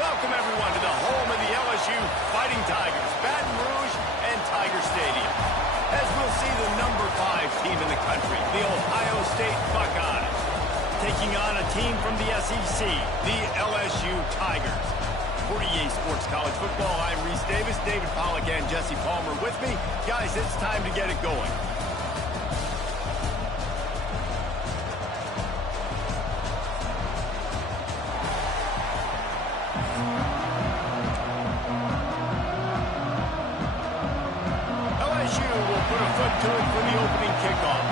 Welcome, everyone, to the home of the LSU Fighting Tigers, Baton Rouge and Tiger Stadium. As we'll see the number 5 team in the country, the Ohio State Buckeyes, taking on a team from the SEC, the LSU Tigers. For EA Sports College Football, I'm Reese Davis, David Pollack, and Jesse Palmer with me. Guys, it's time to get it going. Put a foot to it for the opening kickoff.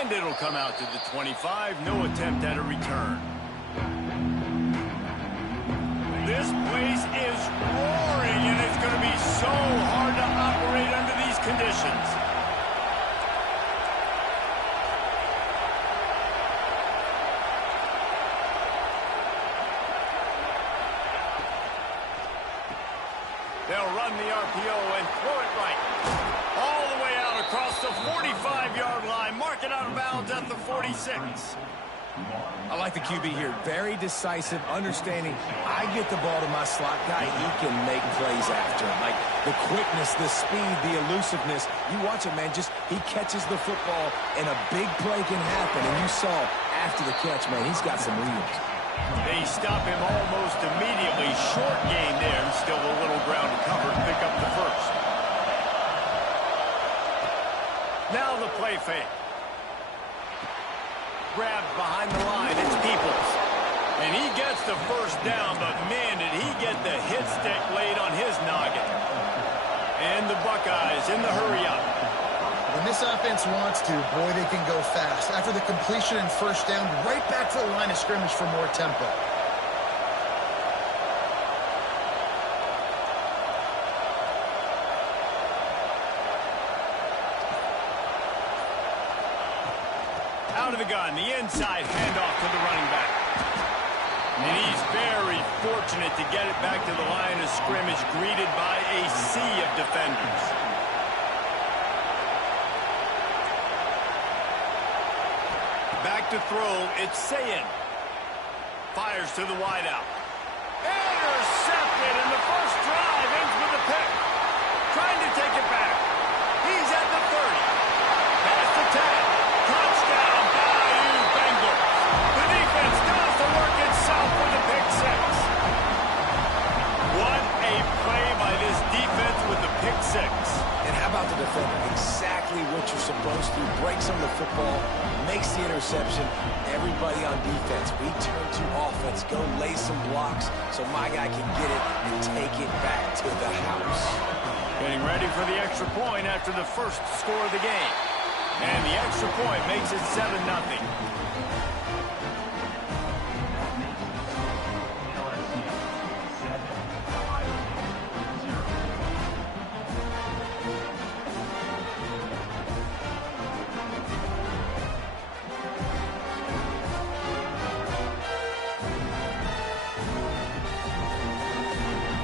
And it'll come out to the 25. No attempt at a return. This place is roaring, and it's going to be so hard to operate under these conditions. They'll run the RPO and throw it right. All the way out across the 45-yard line. Mark it out of bounds at the 46. I like the QB here. Very decisive, understanding. I get the ball to my slot guy. He can make plays after. Like the quickness, the speed, the elusiveness. You watch it, man. He catches the football, and a big play can happen. And you saw after the catch, man, he's got some wheels. They stop him almost immediately. Short gain there, and still a little ground to cover to pick up the first. Now the play fake. Grabbed behind the line, it's Peoples. And he gets the first down, but man, did he get the hit stick laid on his noggin. And the Buckeyes in the hurry-up. When this offense wants to, boy, they can go fast. After the completion and first down, right back to the line of scrimmage for more tempo. Out of the gun, the inside handoff to the running back. And he's very fortunate to get it back to the line of scrimmage, greeted by a sea of defenders. Back to throw, it's Sayin. Fires to the wideout. Intercepted, and the first drive ends with a pick. Trying to take it back. He's at the 30. Past the 10. Touchdown, Bayou Bengals. The defense does the work itself with a pick six. What a play by this defense with the pick six. And how about the defender? Exactly what you're supposed to. Breaks on the football, makes the interception. Everybody on defense, we turn to offense. Go lay some blocks so my guy can get it and take it back to the house. Getting ready for the extra point after the first score of the game. And the extra point makes it 7-0.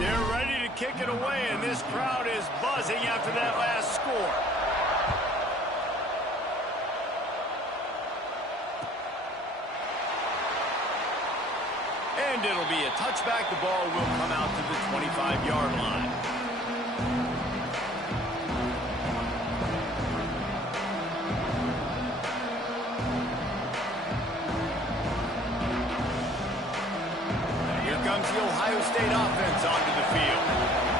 They're ready to kick it away, and this crowd is buzzing after that last score. And it'll be a touchback. The ball will come out to the 25-yard line. Here comes the Ohio State offense onto the field.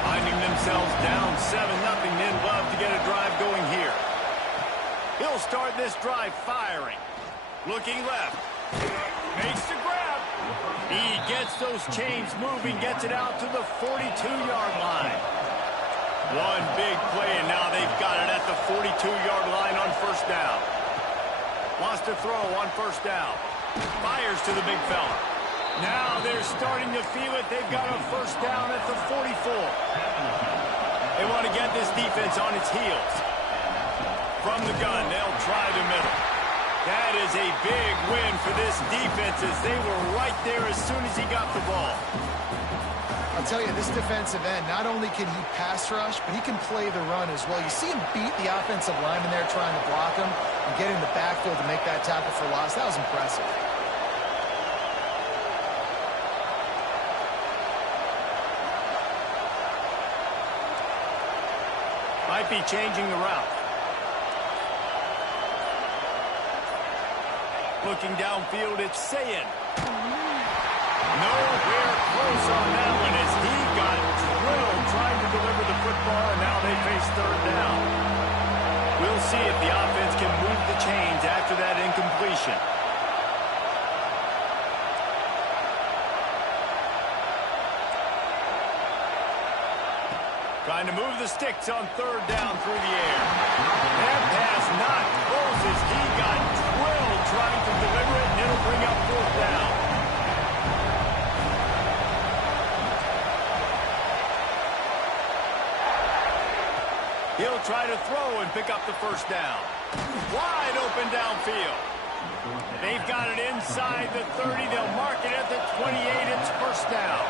Finding themselves down 7-0, then love to get a drive going here. He'll start this drive firing. Looking left. Makes the grab. He gets those chains moving, gets it out to the 42-yard line. One big play, and now they've got it at the 42-yard line on first down. Wants to throw on first down. Fires to the big fella. Now they're starting to feel it. They've got a first down at the 44. They want to get this defense on its heels. From the gun, they'll try the middle. That is a big win for this defense as they were right there as soon as he got the ball. I'll tell you, this defensive end, not only can he pass rush, but he can play the run as well. You see him beat the offensive lineman there trying to block him. and get in the backfield to make that tackle for loss. That was impressive. Might be changing the route. Looking downfield, it's Sayin. Nowhere close on that one as he got drilled trying to deliver the football, and now they face third down. We'll see if the offense can move the chains after that incompletion. Trying to move the sticks on third down through the air. That pass not close as he got drilled trying to deliver it, and it'll bring up fourth down. He'll try to throw and pick up the first down. Wide open downfield. They've got it inside the 30. They'll mark it at the 28. It's first down.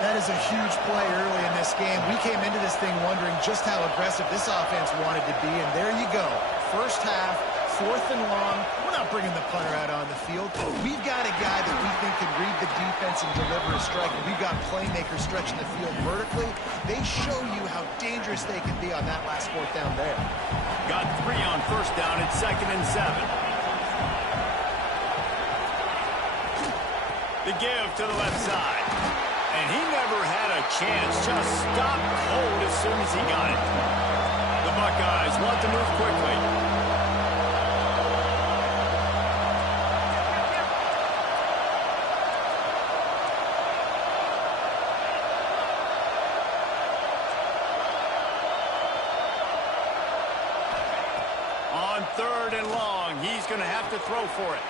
That is a huge play early in this game. We came into this thing wondering just how aggressive this offense wanted to be, and there you go. First half, 4th and long. We're not bringing the punter out on the field. We've got a guy that we think can read the defense and deliver a strike, and we've got playmakers stretching the field vertically. They show you how dangerous they can be on that last 4th down there. Got 3 on first down. It's 2nd and 7. The give to the left side. And he never had a chance, just stopped cold as soon as he got it. The Buckeyes want to move quickly. On 3rd and long, he's going to have to throw for it.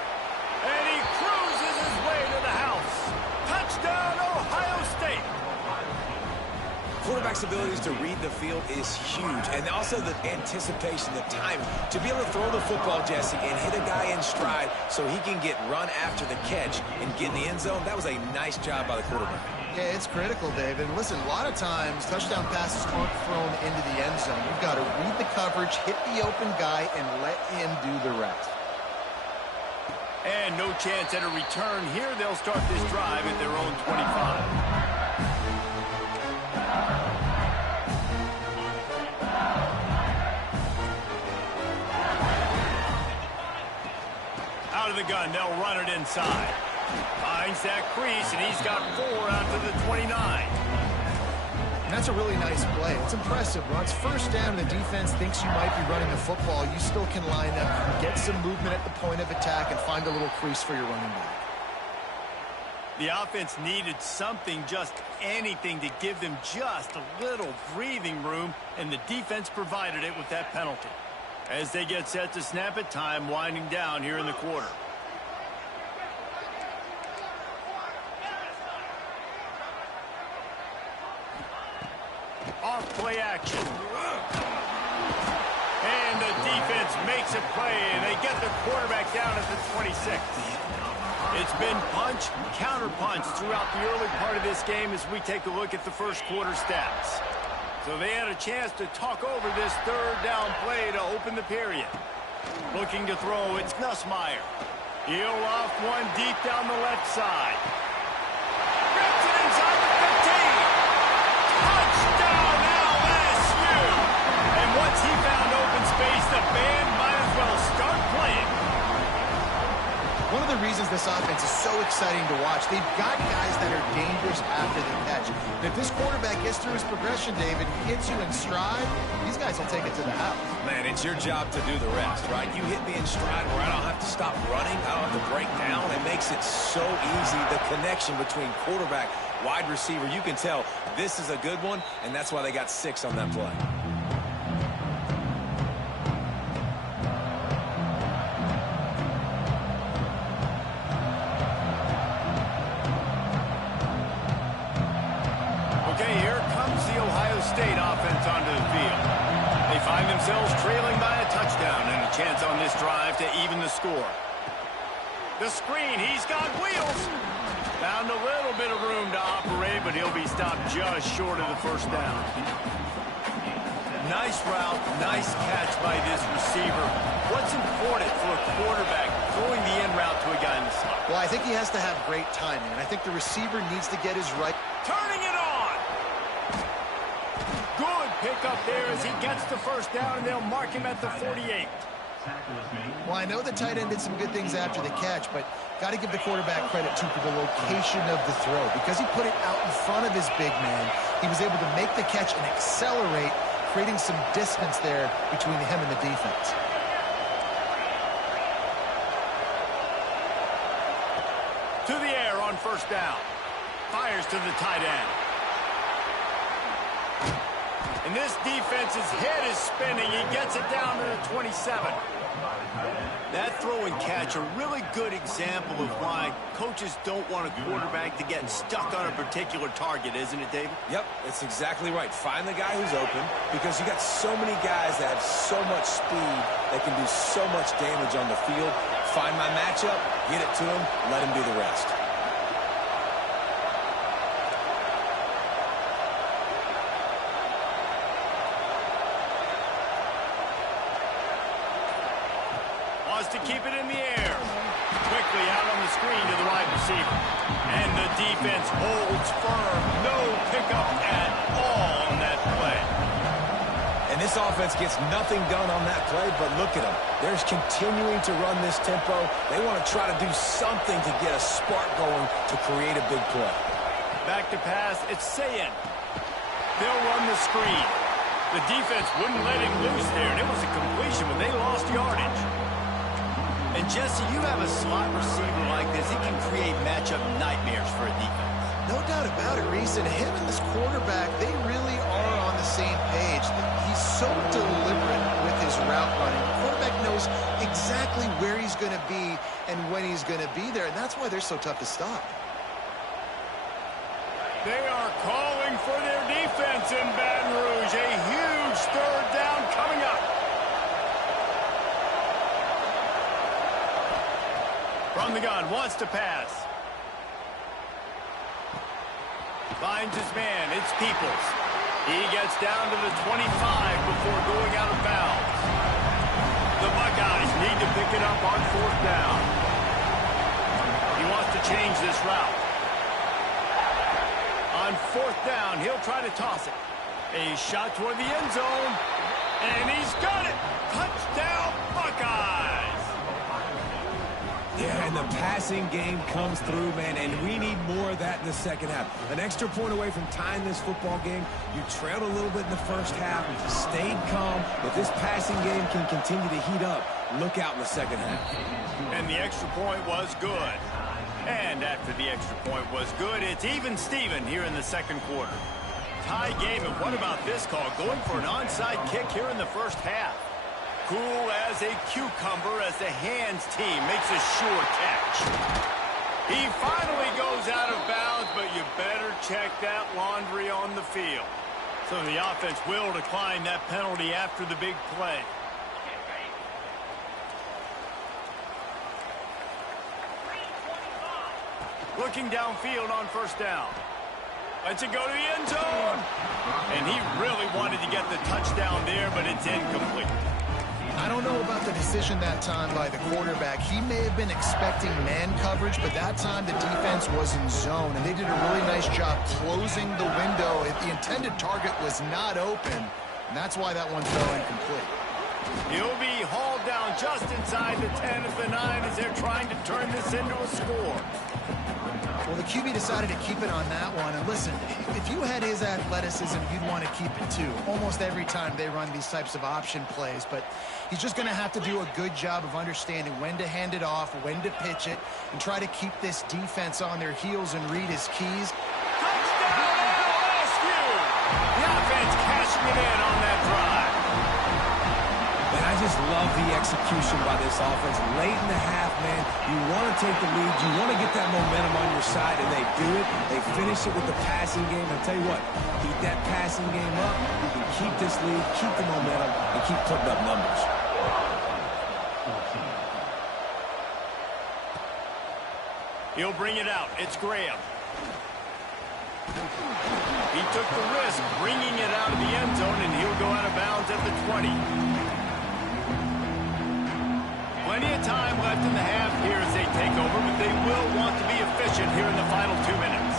And he cruises his way to the house. Touchdown, Ohio State. Quarterback's abilities to read the field is huge, and also the anticipation, the timing, to be able to throw the football, Jesse, and hit a guy in stride so he can get run after the catch and get in the end zone. That was a nice job by the quarterback. Yeah, it's critical, David. Listen, a lot of times touchdown passes aren't thrown into the end zone. You've got to read the coverage, hit the open guy, and let him do the rest. And no chance at a return here. They'll start this drive at their own 25. Out of the gun, they'll run it inside. Finds that crease, and he's got 4 out to the 29. And that's a really nice play. It's impressive. When it's first down and the defense thinks you might be running the football, you still can line up, get some movement at the point of attack, and find a little crease for your running back. The offense needed something, just anything, to give them just a little breathing room, and the defense provided it with that penalty. As they get set to snap it, time winding down here in the quarter. Off play action. And the defense makes a play, and they get the quarterback down at the 26. It's been punch, counter punch throughout the early part of this game as we take a look at the first quarter stats. So they had a chance to talk over this 3rd down play to open the period. Looking to throw, it's Nussmeier. He'll off one deep down the left side. Gets it inside the 15. Touchdown, LSU! And once he found open space, the band might as well start playing. One of the reasons this offense is so exciting to watch, they've got guys that are dangerous after the catch. And if this quarterback gets through his progression, David, hits you in stride, these guys will take it to the house. Man, it's your job to do the rest, right? You hit me in stride where I don't have to stop running. I don't have to break down. It makes it so easy, the connection between quarterback, wide receiver. You can tell this is a good one, and that's why they got 6 on that play. Okay, here comes the Ohio State offense onto the field. They find themselves trailing by a touchdown and a chance on this drive to even the score. The screen, he's got wheels. Found a little bit of room to operate, but he'll be stopped just short of the first down. Nice route, nice catch by this receiver. What's important for a quarterback throwing the in route to a guy in the slot? Well, I think he has to have great timing, and I think the receiver needs to get his right. Turning it on. Good pickup there as he gets the first down, and they'll mark him at the 48. Well, I know the tight end did some good things after the catch, but got to give the quarterback credit, too, for the location of the throw. Because he put it out in front of his big man, he was able to make the catch and accelerate, creating some distance there between him and the defense. To the air on first down. Fires to the tight end. And this defense's head is spinning. He gets it down to the 27. That throw and catch, a really good example of why coaches don't want a quarterback to get stuck on a particular target, isn't it, David? Yep, that's exactly right. Find the guy who's open, because you got so many guys that have so much speed that can do so much damage on the field. Find my matchup, get it to him, let him do the rest. To keep it in the air. Quickly out on the screen to the wide receiver. And the defense holds firm. No pickup at all on that play. And this offense gets nothing done on that play, but look at them. They're continuing to run this tempo. They want to try to do something to get a spark going to create a big play. Back to pass. It's Sayin. They'll run the screen. The defense wouldn't let him loose there, and it was a completion, but they lost yardage. And, Jesse, you have a slot receiver like this. He can create matchup nightmares for a defense. No doubt about it, Reese. And him and this quarterback, they really are on the same page. He's so deliberate with his route running. The quarterback knows exactly where he's going to be and when he's going to be there, and that's why they're so tough to stop. They are calling for their defense in Baton Rouge. A huge third down coming up. From the gun, wants to pass. Finds his man, it's Peoples. He gets down to the 25 before going out of bounds. The Buckeyes need to pick it up on fourth down. He wants to change this route. On fourth down, he'll try to toss it. A shot toward the end zone, and he's got it. Touchdown, Buckeyes. Yeah, and the passing game comes through, man, and we need more of that in the second half. An extra point away from tying this football game. You trailed a little bit in the first half, stayed calm. If this passing game can continue to heat up, look out in the second half. And the extra point was good. And after the extra point was good, it's even Steven here in the second quarter. Tie game, and what about this call? Going for an onside kick here in the first half. Cool as a cucumber as the hands team makes a sure catch. He finally goes out of bounds, but you better check that laundry on the field. So the offense will decline that penalty after the big play. Looking downfield on first down. Lets it go to the end zone. And he really wanted to get the touchdown there, but it's incomplete. I don't know about the decision that time by the quarterback. He may have been expecting man coverage, but that time the defense was in zone, and they did a really nice job closing the window. The intended target was not open, and that's why that one fell incomplete. He'll be hauled down just inside the 10 at the 9 as they're trying to turn this into a score. Well, the QB decided to keep it on that one. And listen, if you had his athleticism, you'd want to keep it too. Almost every time they run these types of option plays. But he's just going to have to do a good job of understanding when to hand it off, when to pitch it, and try to keep this defense on their heels and read his keys. Touchdown, LSU! The offense cashing it in on that drive. And I just love the execution by this offense. Late in the half, man, you want to take the lead. You want to get that momentum on your side, and they do it. They finish it with the passing game. I'll tell you what, keep that passing game up. You can keep this lead, keep the momentum, and keep putting up numbers. He'll bring it out. It's Graham. He took the risk, bringing it out of the end zone, and he'll go out of bounds at the 20. Plenty of time left in the half here as they take over, but they will want to be efficient here in the final 2 minutes.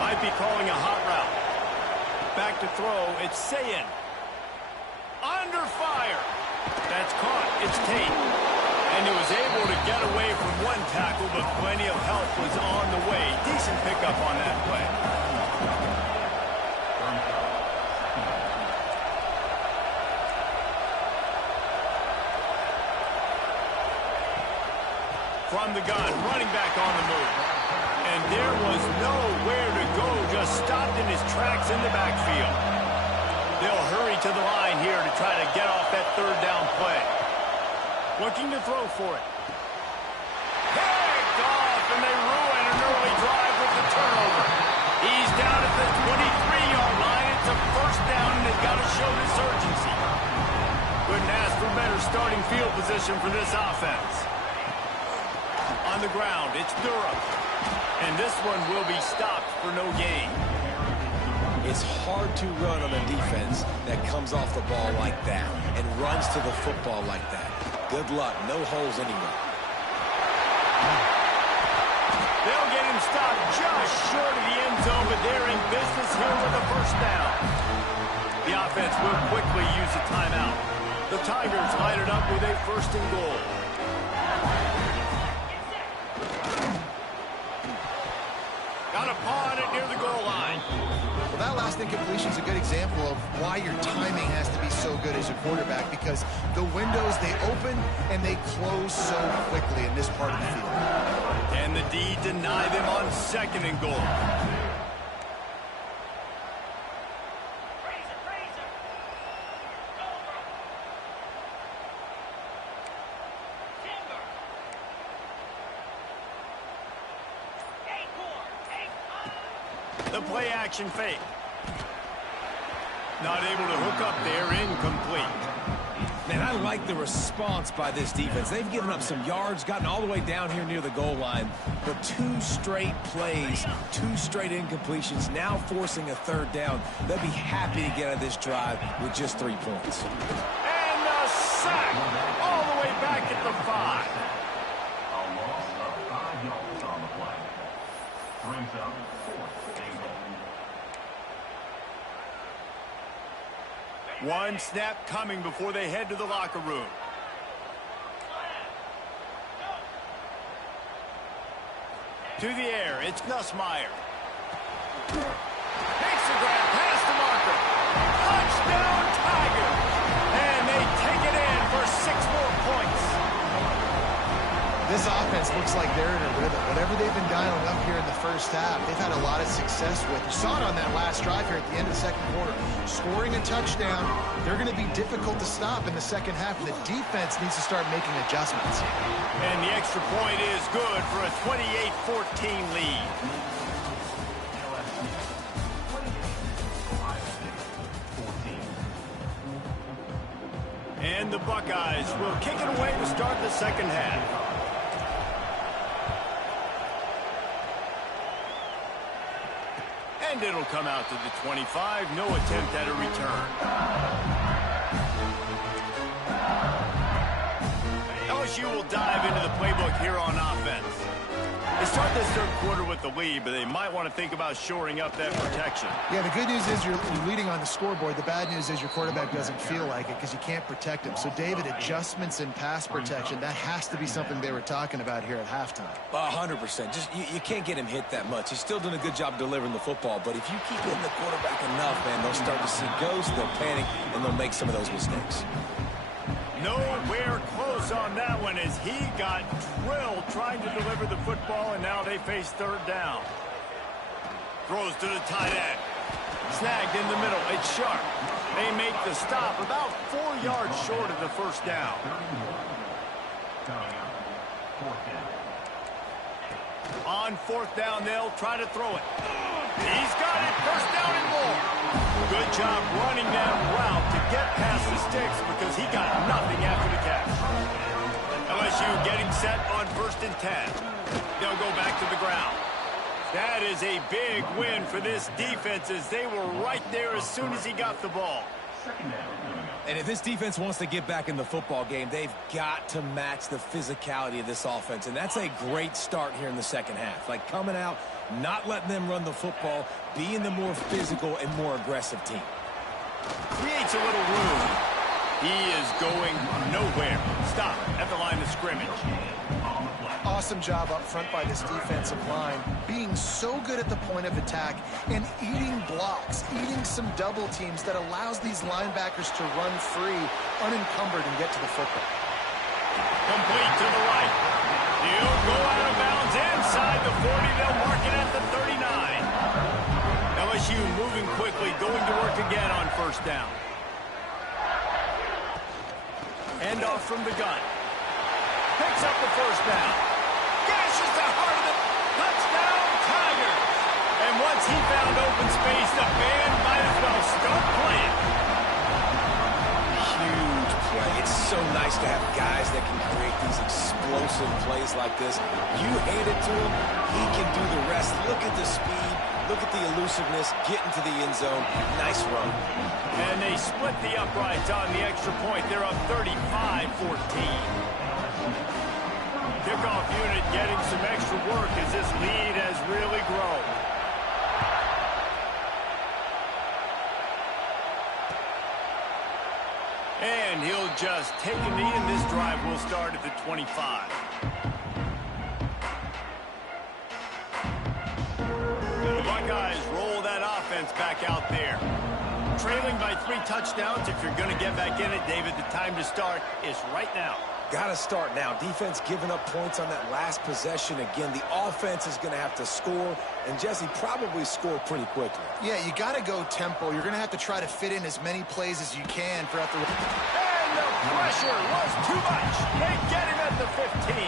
Might be calling a hot route. Back to throw, it's Sayin. Under fire. That's caught. It's Tate. And he was able to get away from one tackle, but plenty of help was on the way. Decent pickup on that play. From the gun, running back on the move. And there was nowhere to go, just stopped in his tracks in the backfield. They'll hurry to the line here to try to get off that third down play. Looking to throw for it. Picked off, and they ruin an early drive with the turnover. He's down at the 23-yard line. It's a first down, and they've got to show this urgency. Couldn't ask for better starting field position for this offense. On the ground, it's Durham. And this one will be stopped for no gain. It's hard to run on a defense that comes off the ball like that and runs to the football like that. Good luck. No holes anywhere. They'll get him stopped just short of the end zone, but they're in business here with a first down. The offense will quickly use a timeout. The Tigers line it up with a first and goal. Got a paw on it near the goal line. Well, that last incompletion is a good example of why your timing has to be so good as a quarterback, because the windows, they open and they close so quickly in this part of the field. And the D deny them on second and goal. The play action fake. Not able to hook up there, incomplete. Man, I like the response by this defense. They've given up some yards, gotten all the way down here near the goal line, but 2 straight plays, 2 straight incompletions, now forcing a third down. They'll be happy to get out of this drive with just 3 points. And a sack all the way back at the 5. A loss of 5 yards on the play. Brings up 4th and goal. One snap coming before they head to the locker room. To the air, it's Nussmeier. Makes the grab past the marker. Touchdown, Tiger! And they take it in for 6 more points. This offense looks like they're in a rhythm. Whatever they've been dialing up here in the first half, they've had a lot of success with. You saw it on that last drive here at the end of the second quarter. Scoring a touchdown, they're going to be difficult to stop in the second half, and the defense needs to start making adjustments. And the extra point is good for a 28-14 lead. And the Buckeyes will kick it away to start the second half. And it'll come out to the 25. No attempt at a return. LSU will dive into the playbook here on offense. They start this third quarter with the lead, but they might want to think about shoring up that protection. Yeah, the good news is you're leading on the scoreboard. The bad news is your quarterback doesn't feel like it because you can't protect him. So, David, adjustments in pass protection, that has to be something they were talking about here at halftime. 100%. Just you can't get him hit that much. He's still doing a good job delivering the football, but if you keep hitting the quarterback enough, man, they'll start to see ghosts, they'll panic, and they'll make some of those mistakes. Nowhere close on that one as he got drilled trying to deliver the football, and now they face third down. Throws to the tight end. Snagged in the middle. It's Sharp. They make the stop about 4 yards short of the first down. On fourth down, they'll try to throw it. He's got it. First down and more. Good job running that route to get past the sticks because he got nothing after the catch. LSU getting set on 1st and 10. They'll go back to the ground. That is a big win for this defense as they were right there as soon as he got the ball. And if this defense wants to get back in the football game, they've got to match the physicality of this offense. And that's a great start here in the second half. Like coming out, not letting them run the football, being the more physical and more aggressive team. Creates a little room. He is going nowhere. Stop at the line of scrimmage. Awesome job up front by this defensive line, being so good at the point of attack and eating blocks, eating some double teams that allows these linebackers to run free, unencumbered, and get to the football. Complete to the right. He'll go out of bounds inside the 40. They'll mark it at the 39. LSU moving quickly, going to work again on first down. End off from the gun. Picks up the first down. Gashes the heart of it. Touchdown, Tigers. And once he found open space, the band might as well start playing. Huge play. It's so nice to have guys that can create these explosive plays like this. You hand it to him, he can do the rest. Look at the speed. Look at the elusiveness, getting to the end zone. Nice run. And they split the uprights on the extra point. They're up 35-14. Kickoff unit getting some extra work as this lead has really grown. And he'll just take a knee, and this drive will start at the 25. The Buckeyes roll that offense back out there. Trailing by 3 touchdowns. If you're going to get back in it, David, the time to start is right now. Got to start now. Defense giving up points on that last possession. Again, the offense is going to have to score, and Jesse probably score pretty quickly. Yeah, you got to go tempo. You're going to have to try to fit in as many plays as you can throughout the... And the pressure was too much. They get him at the 15.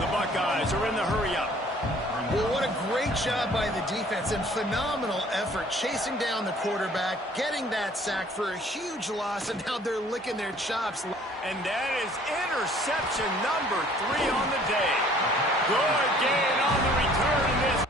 The Buckeyes are in the hurry-up. Well, what a great job by the defense and phenomenal effort chasing down the quarterback, getting that sack for a huge loss, and now they're licking their chops. And that is interception number 3 on the day. Good gain on the return in this.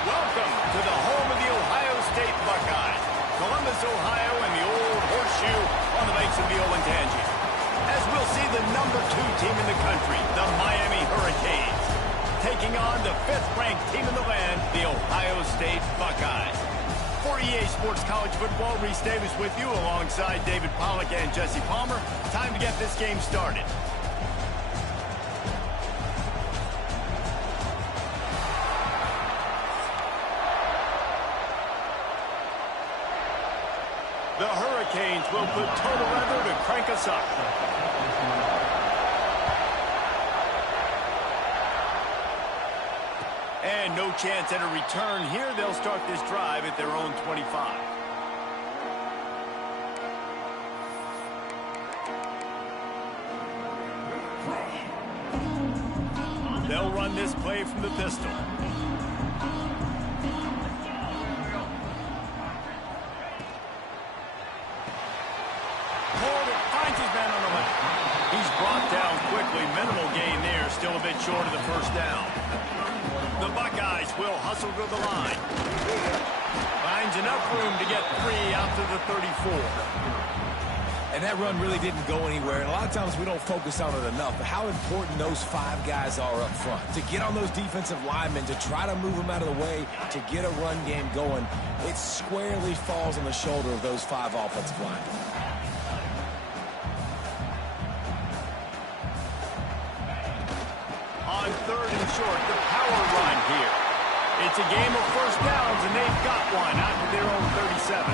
Welcome to the home of the Ohio State Buckeyes. Columbus, Ohio, and the old horseshoe on the banks of the Olentangy. As we'll see the number 2 team in the country, the Miami Hurricanes, taking on the 5th-ranked team in the land, the Ohio State Buckeyes. For EA Sports College Football, Reese Davis with you alongside David Pollack and Jesse Palmer. Time to get this game started. The Hurricanes will put total weather to crank us up. And no chance at a return here. They'll start this drive at their own 25. They'll run this play from the pistol. Brought down quickly. Minimal gain there. Still a bit short of the first down. The Buckeyes will hustle to the line. Finds enough room to get 3 out to the 34. And that run really didn't go anywhere. And a lot of times we don't focus on it enough. But how important those 5 guys are up front. To get on those defensive linemen, to try to move them out of the way, to get a run game going, it squarely falls on the shoulder of those 5 offensive linemen. On 3rd and short, the power run here. It's a game of first downs, and they've got one out to their own 37.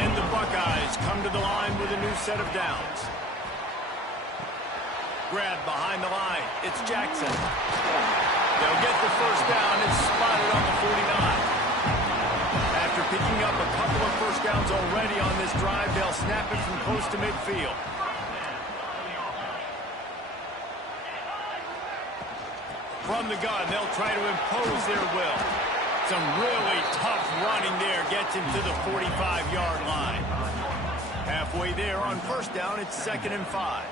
And the Buckeyes come to the line with a new set of downs. Grab behind the line. It's Jackson. They'll get the first down and spot it on the 49. After picking up a couple of first downs already on this drive, they'll snap it from close to midfield. From the gun, they'll try to impose their will. Some really tough running there gets him to the 45-yard line. Halfway there on first down, it's 2nd and 5.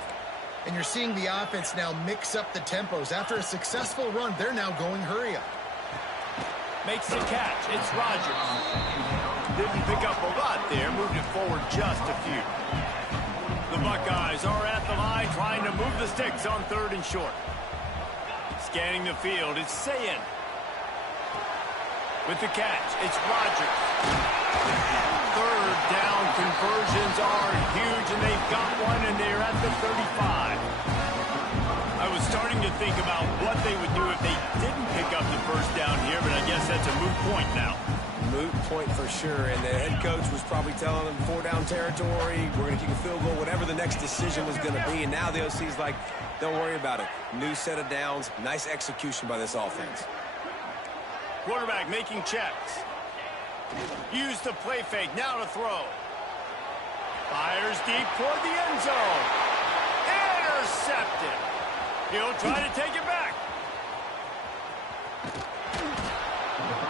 And you're seeing the offense now mix up the tempos. After a successful run, they're now going hurry up. Makes the catch. It's Rodgers. Didn't pick up a lot there. Moved it forward just a few. The Buckeyes are at the line trying to move the sticks on 3rd and short. Scanning the field, it's Sayin. With the catch, it's Rodgers. 3rd down conversions are huge, and they've got one, and they're at the 35. I was starting to think about what they would do if they didn't pick up the first down here, but I guess that's a moot point now. Moot point for sure, and the head coach was probably telling them 4-down territory, we're going to kick a field goal, whatever the next decision was going to be, and now the OC's like, don't worry about it. New set of downs, nice execution by this offense. Quarterback making checks. Use the play fake, now to throw. Fires deep toward the end zone. Intercepted. He'll try to take it back.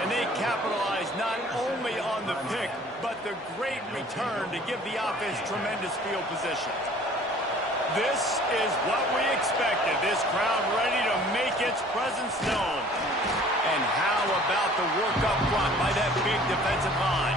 And they capitalize not only on the pick, but the great return to give the offense tremendous field position. This is what we expected. This crowd ready to make its presence known. And how about the work up front by that big defensive line?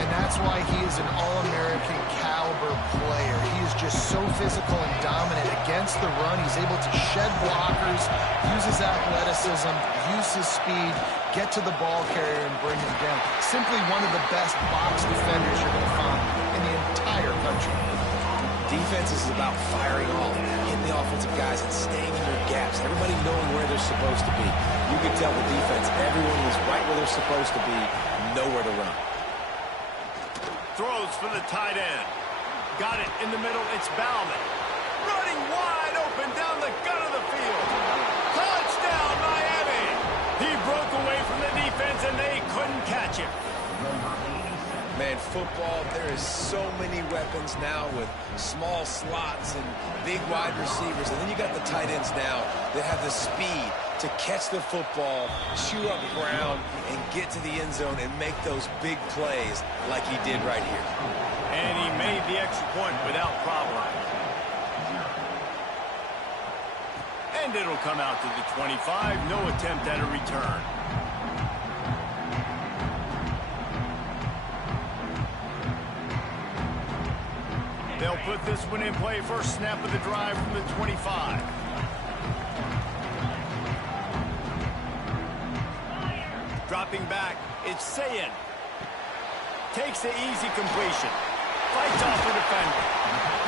And that's why he is an All-American caliber player. He is just so physical and dominant against the run. He's able to shed blockers, use his athleticism, use his speed, get to the ball carrier and bring him down. Simply one of the best box defenders you're going to find in the entire country. Defense is about firing off, hitting the offensive guys and staying in your gaps. Everybody knowing where they're supposed to be. You can tell the defense, everyone was right where they're supposed to be, nowhere to run. Throws for the tight end. Got it in the middle. It's Bauman. Running wide open down the gut of the field. Touchdown, Miami. He broke away from the defense, and they couldn't catch him. Man, football, there is so many weapons now with small slots and big wide receivers. And then you got the tight ends now that have the speed to catch the football, chew up ground, and get to the end zone and make those big plays like he did right here. And he made the extra point without problem. And it'll come out to the 25. No attempt at a return. They'll put this one in play. First snap of the drive from the 25. Dropping back, it's Sayin. Takes the easy completion. Fights off the defender.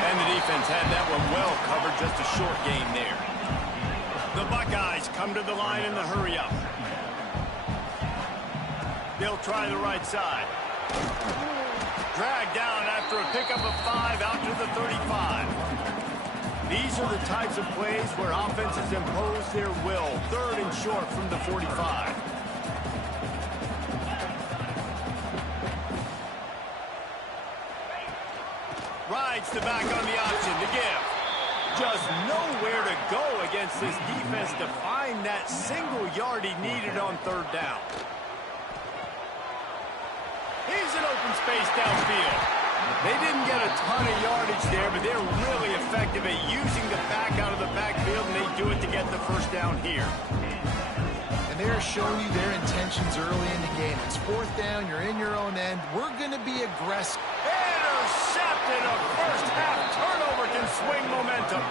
And the defense had that one well covered, just a short gain there. The Buckeyes come to the line in the hurry-up. They'll try the right side. Dragged down after a pickup of 5 out to the 35. These are the types of plays where offenses impose their will. 3rd and short from the 45. Rides the back on the option to give. Just nowhere to go against this defense to find that single yard he needed on 3rd down. He's in open space downfield. They didn't get a ton of yardage there, but they're really effective at using the back out of the backfield, and they do it to get the first down here. And they're showing you their intentions early in the game. It's 4th down, you're in your own end. We're going to be aggressive. Intercepted. A first-half turnover can swing momentum.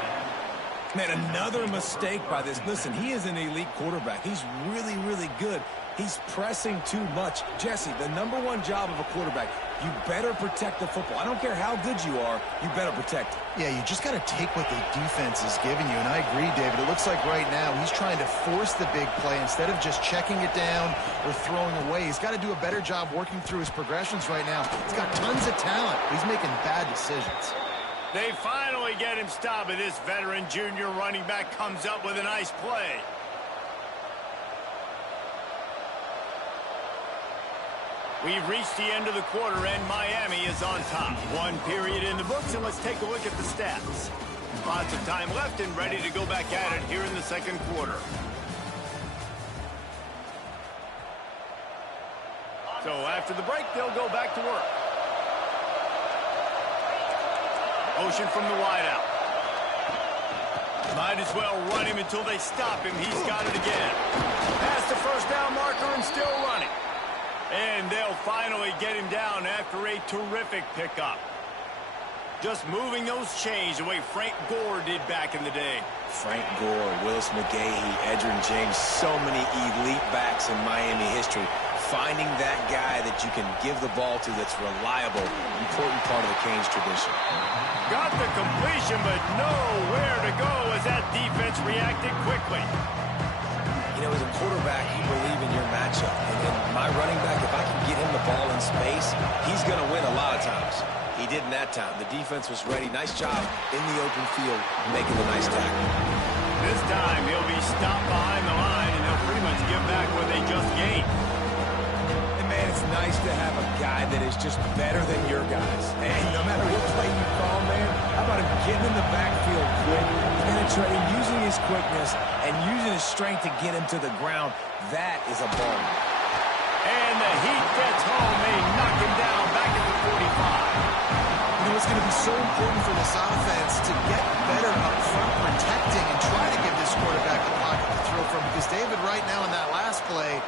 Man, another mistake by this. Listen, he is an elite quarterback. He's really, really good. He's pressing too much. Jesse, the #1 job of a quarterback, you better protect the football. I don't care how good you are, you better protect it. Yeah, you just got to take what the defense is giving you. And I agree, David. It looks like right now he's trying to force the big play instead of just checking it down or throwing away. He's got to do a better job working through his progressions right now. He's got tons of talent. He's making bad decisions. They finally get him stopped, and this veteran junior running back comes up with a nice play. We've reached the end of the quarter, and Miami is on top. One period in the books, and let's take a look at the stats. Lots of time left and ready to go back at it here in the second quarter. So after the break, they'll go back to work. Motion from the wideout. Might as well run him until they stop him. He's got it again. Past the first down marker and still running. And they'll finally get him down after a terrific pickup. Just moving those chains the way Frank Gore did back in the day. Frank Gore, Willis McGahee, Edgerrin James, so many elite backs in Miami history. Finding that guy that you can give the ball to that's reliable, important part of the Canes tradition. Got the completion, but nowhere to go as that defense reacted quickly. You know, as a quarterback, you believe in your matchup. And my running back, if I can get him the ball in space, he's going to win a lot of times. He didn't that time. The defense was ready. Nice job in the open field, making the nice tackle. This time, he'll be stopped behind the line, and they'll pretty much give back what they just gained. Man, it's nice to have a guy that is just better than your guys. And no matter what play you call, man, how about him getting in the backfield quick, penetrating, using his quickness, and using his strength to get him to the ground. That is a ball. And the heat gets home. They knock him down back at the 45. You know, it's going to be so important for this offense to get better up front protecting and try to give this quarterback a pocket to throw from, because David, right now in that last play,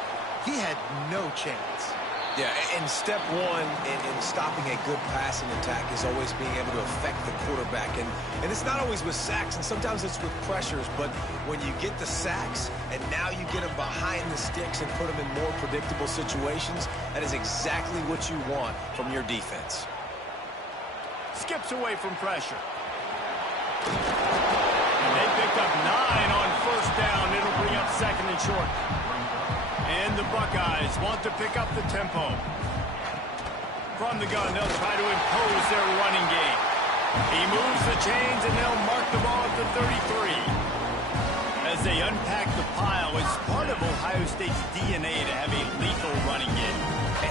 he had no chance. Yeah, and step one in stopping a good passing attack is always being able to affect the quarterback. And it's not always with sacks, and sometimes it's with pressures. But when you get the sacks, and now you get them behind the sticks and put them in more predictable situations, that is exactly what you want from your defense. Skips away from pressure. And they picked up 9 on first down. It'll bring up second and short. And the Buckeyes want to pick up the tempo. From the gun, they'll try to impose their running game. He moves the chains, and they'll mark the ball at the 33. As they unpack the pile, it's part of Ohio State's DNA to have a lethal running game.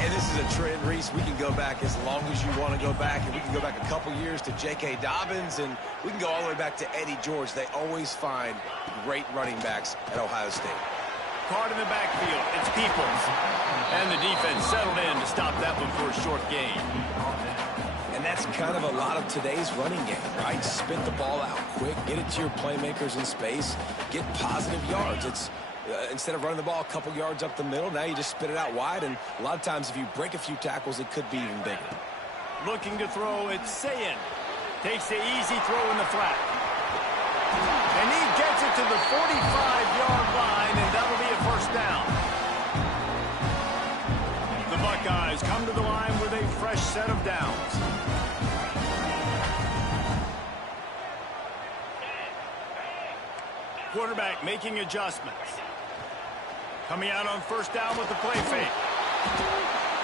And this is a trend, Reese. We can go back as long as you want to go back, and we can go back a couple years to J.K. Dobbins, and we can go all the way back to Eddie George. They always find great running backs at Ohio State. Card in the backfield. It's Peoples. And the defense settled in to stop that one for a short gain. And that's kind of a lot of today's running game, right? Spit the ball out quick, get it to your playmakers in space, get positive yards. It's instead of running the ball a couple yards up the middle, now you just spit it out wide, and a lot of times if you break a few tackles, it could be even bigger. Looking to throw, it's Sayin. Takes the easy throw in the flat. And he gets it to the 45-yard line, and that'll be a first down. The Buckeyes come to the line with a fresh set of downs. Quarterback making adjustments. Coming out on first down with the play fake.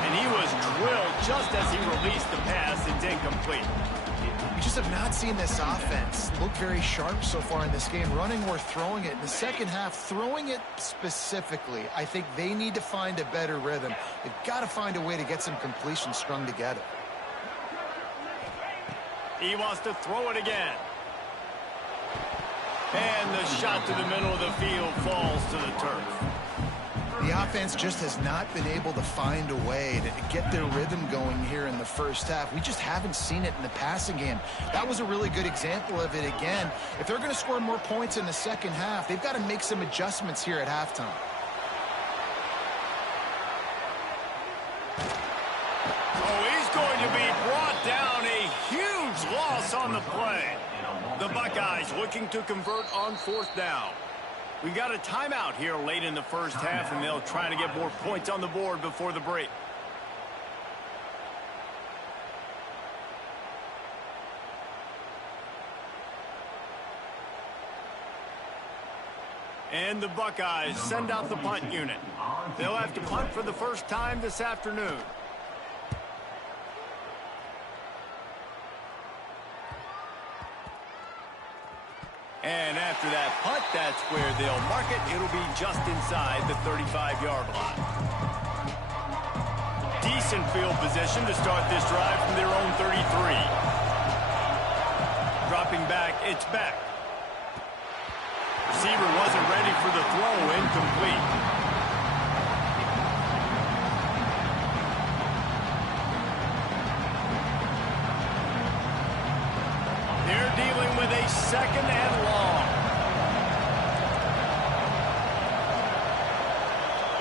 And he was drilled just as he released the pass. It's incomplete. We just have not seen this offense look very sharp so far in this game, running or throwing it. In the second half, throwing it specifically, I think they need to find a better rhythm. They've got to find a way to get some completions strung together. He wants to throw it again. And the shot to the middle of the field falls to the turf. The offense just has not been able to find a way to get their rhythm going here in the first half. We just haven't seen it in the passing game. That was a really good example of it again. If they're going to score more points in the second half, they've got to make some adjustments here at halftime. Oh, he's going to be brought down. A huge loss on the play. The Buckeyes looking to convert on fourth down. We got a timeout here late in the first half, and they'll try to get more points on the board before the break. And the Buckeyes send out the punt unit. They'll have to punt for the first time this afternoon. And after that punt, that's where they'll mark it. It'll be just inside the 35-yard line. decent field position to start this drive from their own 33. Dropping back, it's back. Receiver wasn't ready for the throw, incomplete. They're dealing with a second and long.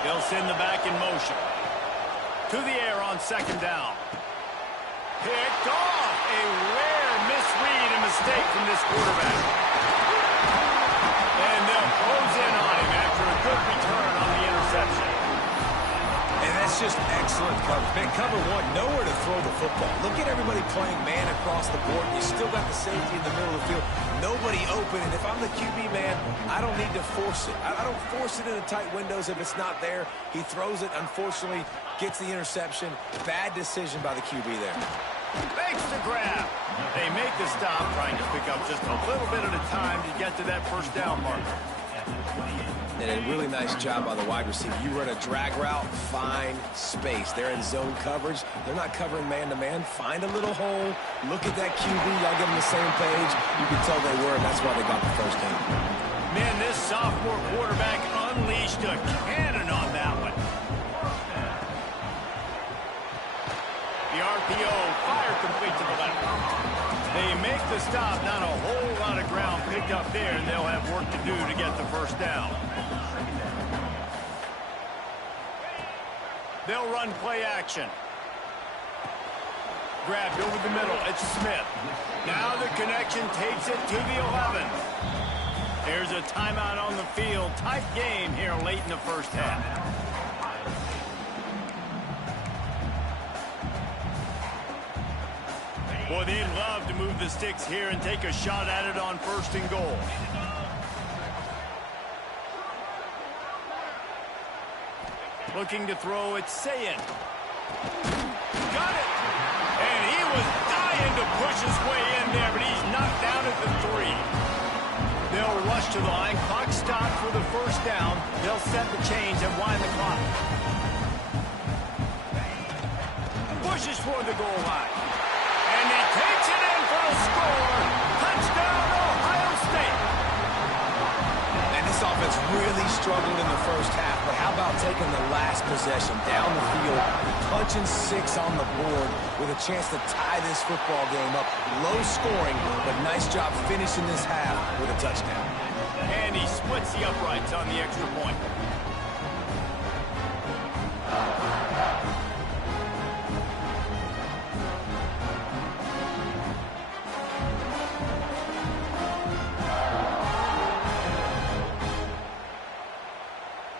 They'll send the back in motion. To the air on second down. Picked off. A rare misread and mistake from this quarterback. And they'll close in on him after a good return on the interception. And that's just excellent coverage. Man, cover one, nowhere to throw the football. Look at everybody playing man across the board. You still got the safety in the middle of the field. Nobody open. And if I'm the QB, man, I don't need to force it. I don't force it into tight windows if it's not there. He throws it, unfortunately, gets the interception. Bad decision by the QB there. Makes the grab. They make the stop, trying to pick up just a little bit at a time to get to that first down marker. And a really nice job by the wide receiver. You run a drag route, find space. They're in zone coverage. They're not covering man-to-man. Find a little hole. Look at that QB. Y'all get on the same page. You can tell they were, and that's why they got the first down. Man, this sophomore quarterback unleashed a cannon on that one. The RPO, fire complete to the left. They make the stop, not a whole lot of ground picked up there, and they'll have work to do to get the first down. They'll run play action. Grabbed over the middle, it's Smith. Now the connection takes it to the 11. There's a timeout on the field. Tight game here late in the first half. Boy, they'd love to move the sticks here and take a shot at it on first and goal. Looking to throw, it's Sayin. Got it! And he was dying to push his way in there, but he's knocked down at the 3. They'll rush to the line. Clock stopped for the first down. They'll set the chains and wind the clock. Pushes for the goal line. And he takes it in for a score. Touchdown, Ohio State. And this offense really struggled in the first half, but how about taking the last possession down the field, punching 6 on the board with a chance to tie this football game up. Low scoring, but nice job finishing this half with a touchdown. And he splits the uprights on the extra point.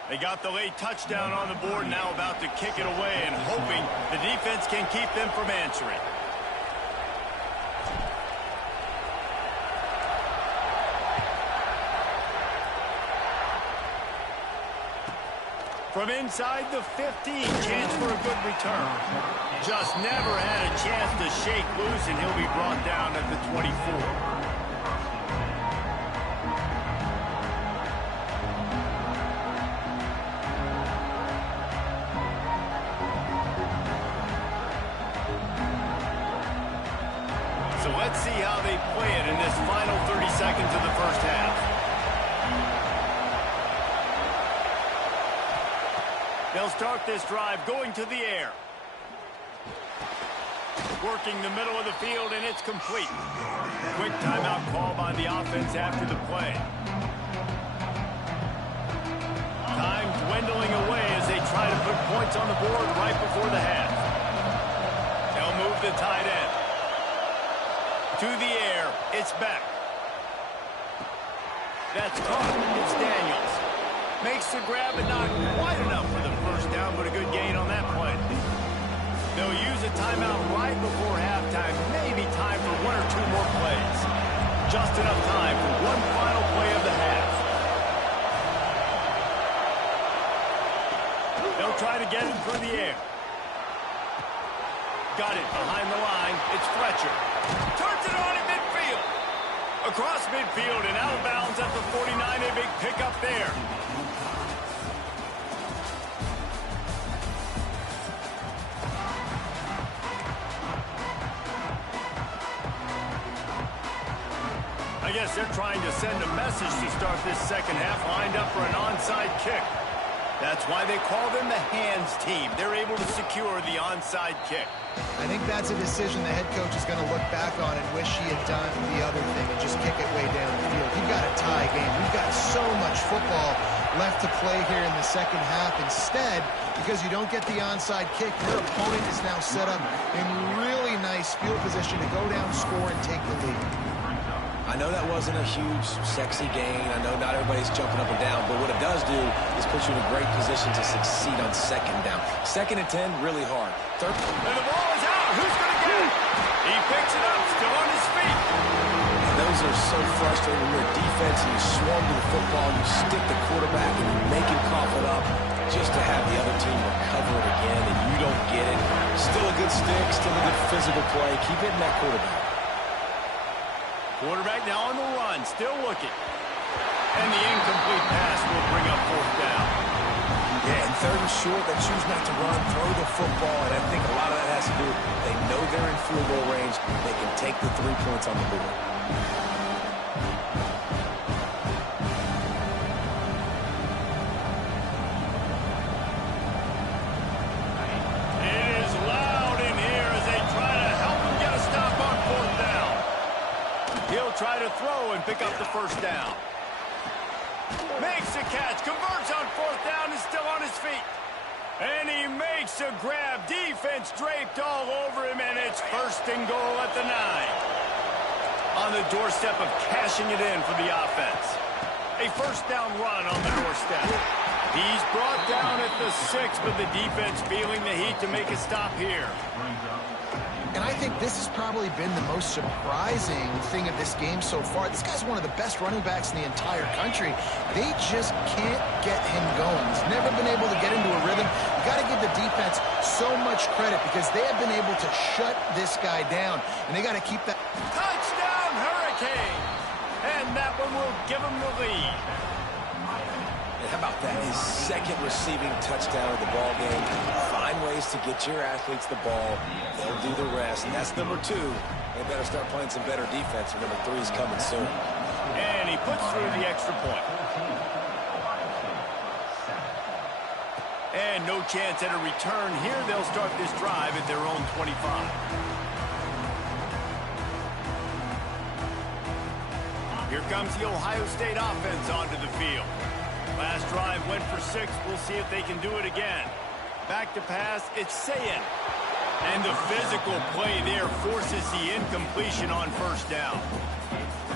They got the late touchdown on the board, now about to kick it away and hoping the defense can keep them from answering. From inside the 15, chance for a good return. Just never had a chance to shake loose, and he'll be brought down at the 24. So let's see how they play it in this final 30 seconds of the first half. They'll start this drive going to the air. Working the middle of the field, and it's complete. Quick timeout call by the offense after the play. Time dwindling away as they try to put points on the board right before the half. They'll move the tight end. To the air, it's back. That's caught. It's Daniels. Makes the grab and not quite enough for the first down, but a good gain on that play. They'll use a timeout right before halftime. Maybe time for 1 or 2 more plays. Just enough time for one final play of the half. They'll try to get him through the air. Got it behind the line. It's Fletcher. Turns it on in midfield. Across midfield and out of bounds at the 49. A big pickup there. I guess they're trying to send a message to start this second half, lined up for an onside kick. That's why they call them the hands team. They're able to secure the onside kick. I think that's a decision the head coach is going to look back on and wish he had done the other thing and just kick it way down the field. You've got a tie game. We've got so much football left to play here in the second half. Instead, because you don't get the onside kick, your opponent is now set up in really nice field position to go down, score, and take the lead. I know that wasn't a huge, sexy gain. I know not everybody's jumping up and down, but what it does do is put you in a great position to succeed on second down. Second and 10, really hard. Third. And the ball is out. Who's going to get it? He picks it up, still on his feet. And those are so frustrating when you're a defense and you swarm to the football, you stick the quarterback, and you make him cough it up just to have the other team recover it again, and you don't get it. Still a good stick, still a good physical play. Keep hitting that quarterback. Quarterback now on the run, still looking. And the incomplete pass will bring up fourth down. Yeah, and third and short, they choose not to run, throw the football, and I think a lot of that has to do with they know they're in field goal range. They can take the 3 points on the board. It is loud in here as they try to help him get a stop on fourth down. He'll try to throw and pick up the first down. Makes a catch, converts on fourth down, is still on his feet. And he makes a grab. Defense draped all over him, and it's first and goal at the 9. On the doorstep of cashing it in for the offense. A first down run on the doorstep. He's brought down at the 6, but the defense feeling the heat to make a stop here. And I think this has probably been the most surprising thing of this game so far. This guy's one of the best running backs in the entire country. They just can't get him going. He's never been able to get into a rhythm. You got to give the defense so much credit because they have been able to shut this guy down. And they got to keep that. Touchdown, Hurricane! And that one will give him the lead. And how about that? His second receiving touchdown of the ball game. Find ways to get your athletes the ball. They'll do the rest. And that's number 2. They better start playing some better defense. And number 3 is coming soon. And he puts through the extra point. And no chance at a return here. They'll start this drive at their own 25. Here comes the Ohio State offense onto the field. Last drive went for 6. We'll see if they can do it again. Back to pass, it's Sayin. And the physical play there forces the incompletion on first down.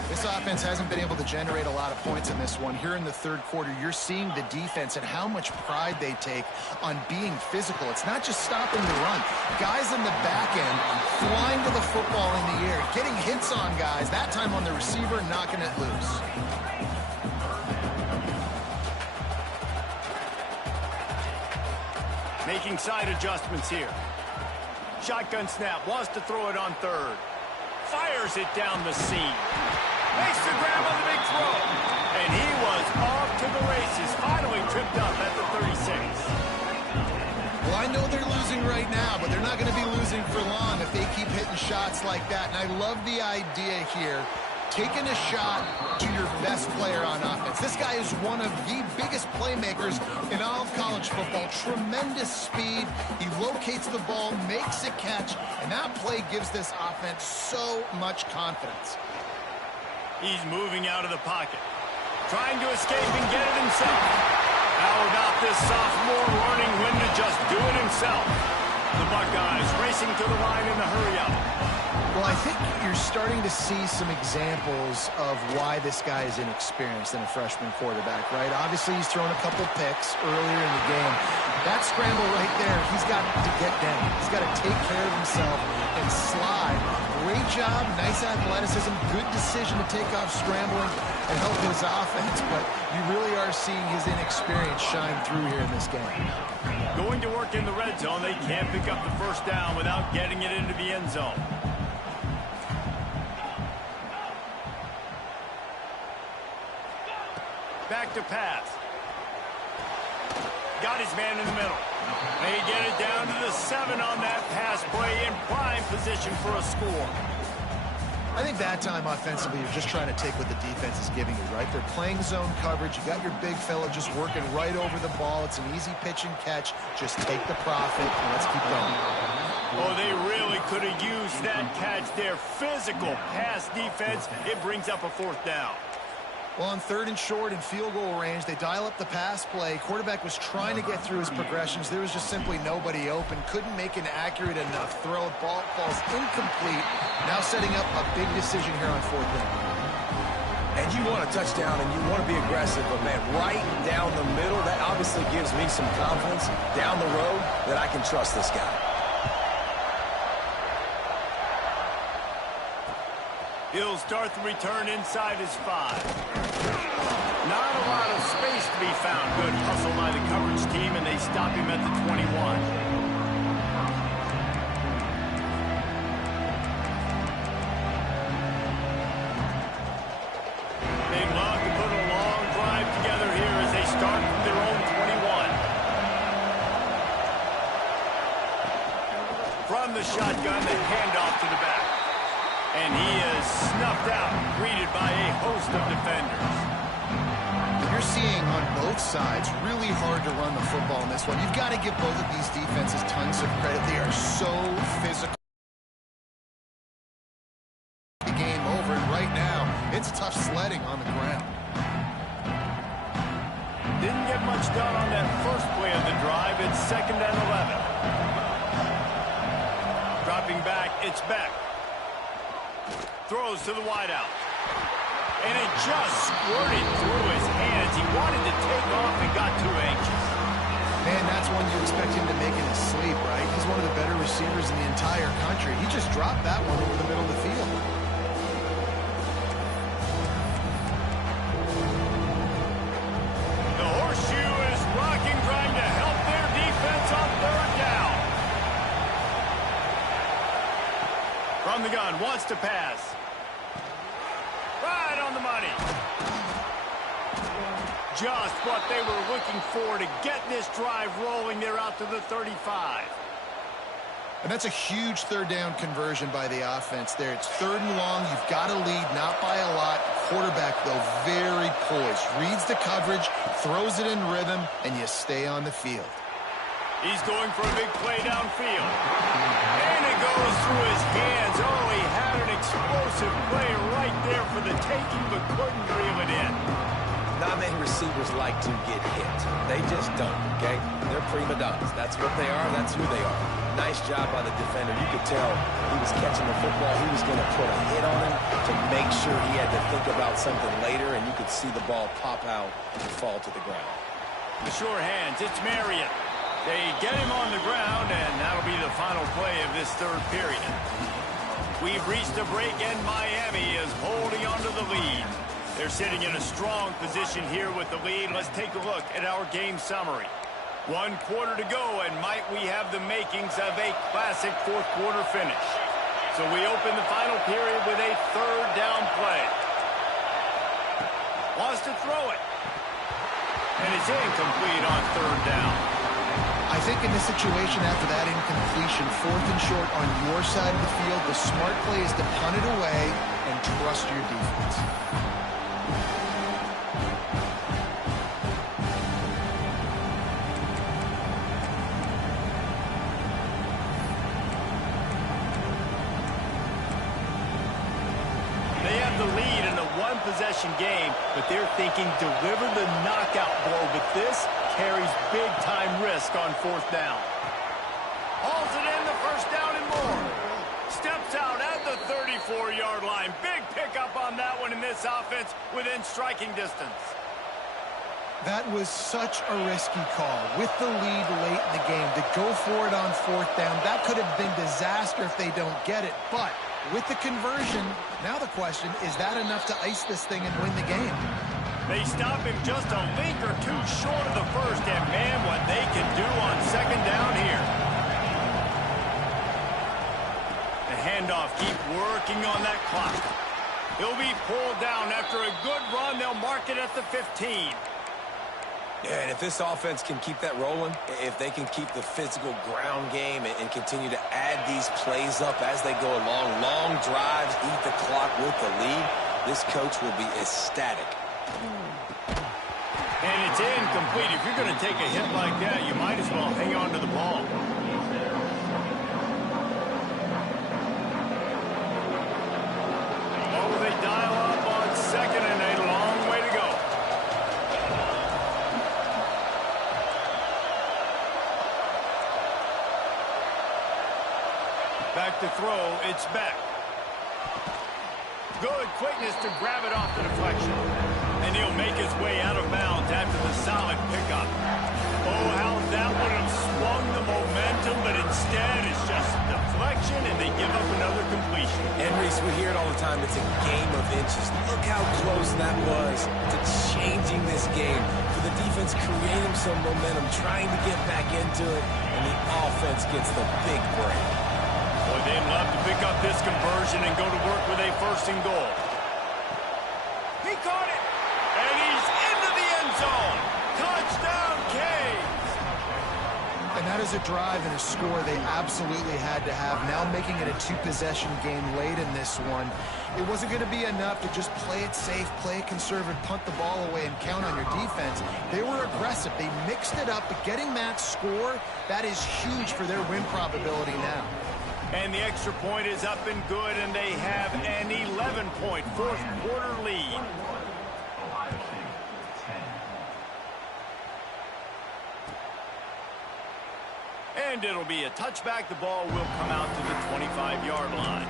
This offense hasn't been able to generate a lot of points in this one. Here in the third quarter, you're seeing the defense and how much pride they take on being physical. It's not just stopping the run. Guys in the back end flying to the football in the air, getting hits on guys, that time on the receiver, knocking it loose. Making side adjustments here. Shotgun snap, wants to throw it on third. Fires it down the seam. Makes the grab on the big throw. And he was off to the races. Finally tripped up at the 36. Well, I know they're losing right now, but they're not going to be losing for long if they keep hitting shots like that. And I love the idea here. Taking a shot to your best player on offense. This guy is one of the biggest playmakers in all of college football. Tremendous speed. He locates the ball, makes a catch, and that play gives this offense so much confidence. He's moving out of the pocket. Trying to escape and get it himself. How about this sophomore learning when to just do it himself? The Buckeyes racing to the line in the hurry-up. Well, I think you're starting to see some examples of why this guy is inexperienced in a freshman quarterback, right? Obviously, he's thrown a couple picks earlier in the game. That scramble right there, he's got to get down. He's got to take care of himself and slide. Great job, nice athleticism, good decision to take off scrambling and help his offense, but you really are seeing his inexperience shine through here in this game. Going to work in the red zone, they can't pick up the first down without getting it into the end zone. Back to pass. Got his man in the middle. They get it down to the 7 on that pass play in prime position for a score. I think that time offensively, you're just trying to take what the defense is giving you, right? They're playing zone coverage. You got your big fella just working right over the ball. It's an easy pitch and catch. Just take the profit and let's keep going. Oh, they really could have used that catch there. Physical pass defense. It brings up a 4th down. Well, on 3rd and short and field goal range, they dial up the pass play. Quarterback was trying to get through his progressions. There was just simply nobody open. Couldn't make an accurate enough throw. Ball falls incomplete. Now setting up a big decision here on 4th down. And you want a touchdown and you want to be aggressive, but man, right down the middle, that obviously gives me some confidence down the road that I can trust this guy. He'll start the return inside his 5. Not a lot of space to be found. Good hustle by the coverage team, and they stop him at the 21. They love to put a long drive together here as they start from their own 21. From the shotgun, the handoff to the back. And he is snuffed out, greeted by a host of defenders. You're seeing on both sides really hard to run the football in this one. You've got to give both of these defenses tons of credit. They are so physical. The game over, and right now, it's tough sledding on the ground. Didn't get much done on that first play of the drive. It's 2nd and 11. Dropping back, it's Beck. Throws to the wideout. And it just squirted through his hands. He wanted to take off and got too anxious. Man, that's one you expect him to make in his sleep, right? He's one of the better receivers in the entire country. He just dropped that one over the middle of the field. The horseshoe is rocking, trying to help their defense on 3rd down. From the gun, wants to pass. Right on the money. Just what they were looking for to get this drive rolling. They're out to the 35. And that's a huge 3rd down conversion by the offense there. It's 3rd and long. You've got to lead, not by a lot. Quarterback, though, very poised. Reads the coverage, throws it in rhythm, and you stay on the field. He's going for a big play downfield. And it goes through his hands. Oh, he had an explosive play right there for the taking, but couldn't reel it in. Not many receivers like to get hit. They just don't, okay? They're prima donnas. That's what they are. That's who they are. Nice job by the defender. You could tell he was catching the football. He was going to put a hit on him to make sure he had to think about something later, and you could see the ball pop out and fall to the ground. The sure hands. It's Marion. They get him on the ground, and that'll be the final play of this 3rd period. We've reached a break, and Miami is holding on to the lead. They're sitting in a strong position here with the lead. Let's take a look at our game summary. 1 quarter to go, and might we have the makings of a classic 4th quarter finish. So we open the final period with a 3rd down play. Wants to throw it. And it's incomplete on 3rd down. I think in this situation, after that incompletion, 4th and short on your side of the field, the smart play is to punt it away and trust your defense. They have the lead in a 1-possession game, but they're thinking deliver the knockout blow, but this carries big-time risk on 4th down. Hauls it in, the 1st down and more. Steps out at the 34-yard line. Big pickup on that one in this offense within striking distance. That was such a risky call. With the lead late in the game, to go for it on 4th down, that could have been disaster if they don't get it. But with the conversion, now the question, is that enough to ice this thing and win the game? They stop him just a link or two short of the 1st, and man, what they can do on 2nd down here. The handoff, keep working on that clock. He'll be pulled down after a good run. They'll mark it at the 15. Yeah, and if this offense can keep that rolling, if they can keep the physical ground game and continue to add these plays up as they go along, long drives, eat the clock with the lead, this coach will be ecstatic. And it's incomplete. If you're going to take a hit like that, you might as well hang on to the ball. Oh, they dial up on second and a long way to go. Back to throw, it's back. Good quickness to grab it off the deflection. And he'll make his way out of bounds after the solid pickup. Oh, how that would have swung the momentum, but instead it's just deflection, and they give up another completion. And, Reese, we hear it all the time. It's a game of inches. Look how close that was to changing this game. For the defense creating some momentum, trying to get back into it, and the offense gets the big break. Boy, they'd love to pick up this conversion and go to work with a first and goal. He caught it, and he's into the end zone. Touchdown, Canes. And that is a drive and a score they absolutely had to have. Now making it a two-possession game late in this one. It wasn't going to be enough to just play it safe, play it conservative, punt the ball away, and count on your defense. They were aggressive. They mixed it up, but getting that score, that is huge for their win probability now. And the extra point is up and good, and they have an 11-point fourth-quarter lead. Ohio State, 10. And it'll be a touchback. The ball will come out to the 25-yard line.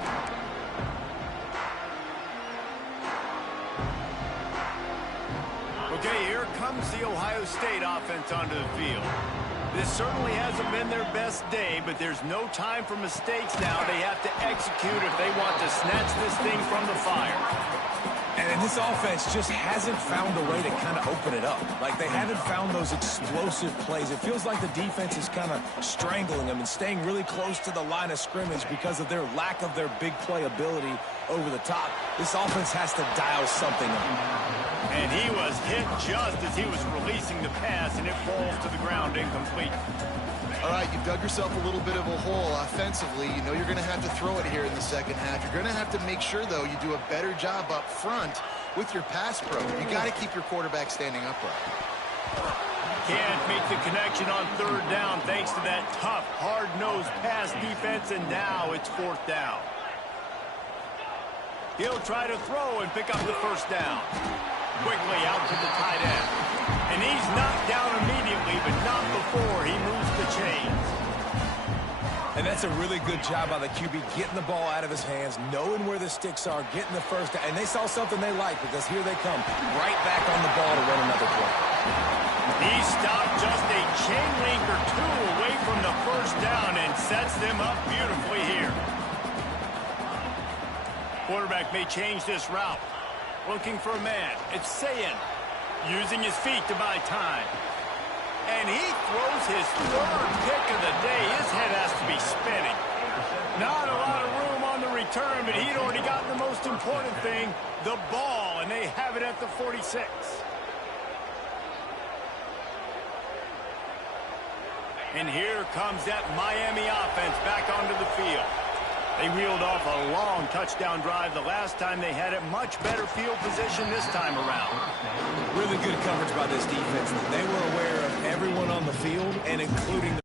Okay, here comes the Ohio State offense onto the field. This certainly hasn't been their best day, but there's no time for mistakes now. They have to execute if they want to snatch this thing from the fire. And this offense just hasn't found a way to kind of open it up. Like, they haven't found those explosive plays. It feels like the defense is kind of strangling them and staying really close to the line of scrimmage because of their lack of their big play ability over the top. This offense has to dial something up. And he was hit just as he was releasing the pass, and it falls to the ground incomplete. All right, you've dug yourself a little bit of a hole offensively. You know you're going to have to throw it here in the second half. You're going to have to make sure, though, you do a better job up front with your pass pro. You got to keep your quarterback standing upright. Can't make the connection on third down thanks to that tough, hard-nosed pass defense, and now it's fourth down. He'll try to throw and pick up the first down. Quickly out to the tight end. And he's knocked down immediately, but not before he moves the chains. And that's a really good job by the QB, getting the ball out of his hands, knowing where the sticks are, getting the first down. And they saw something they like because here they come, right back on the ball to run another play. He stopped just a chain link or two away from the first down and sets them up beautifully here. Quarterback may change this route. Looking for a man. It's Sayin. Using his feet to buy time. And he throws his third pick of the day. His head has to be spinning. Not a lot of room on the return, but he'd already gotten the most important thing, the ball, and they have it at the 46. And here comes that Miami offense back onto the field. They reeled off a long touchdown drive the last time. They had it much better field position this time around. Really good coverage by this defense. They were aware of everyone on the field and including the